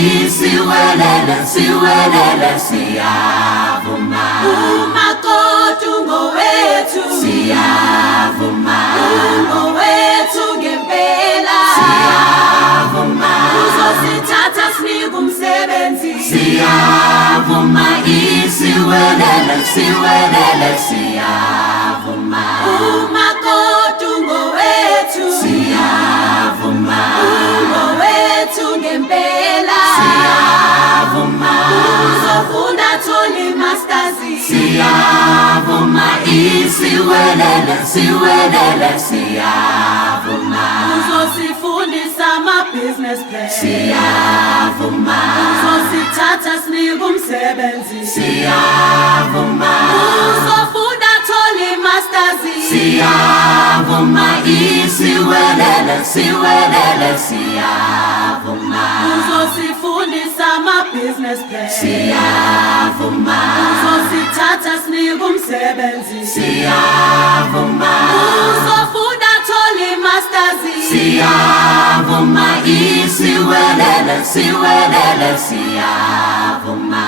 isiwelele siwelele siyavuma umakoti ngowethu siyavuma ngowethu ngempela siyavuma uzosithatha sinike umsebenzi siyavuma isiwelele siwelele siyavuma umakoti ngowethu siyavuma ngowethu ngempela siyavuma uzofunda tholi masters siyavuma isiwelele siwelele siyavuma uzosifundisa ama-business plan siyavuma uzosithatha sinike umsebenzi siyavuma uzofunda tholi masters siyavuma isiwelele siwelele siyavuma uzosifundisa ama-business plan siyavuma uzosithatha sinike umsebenzi siyavuma uzofunda tholi masters siyavuma isiwelele siwelele siyavuma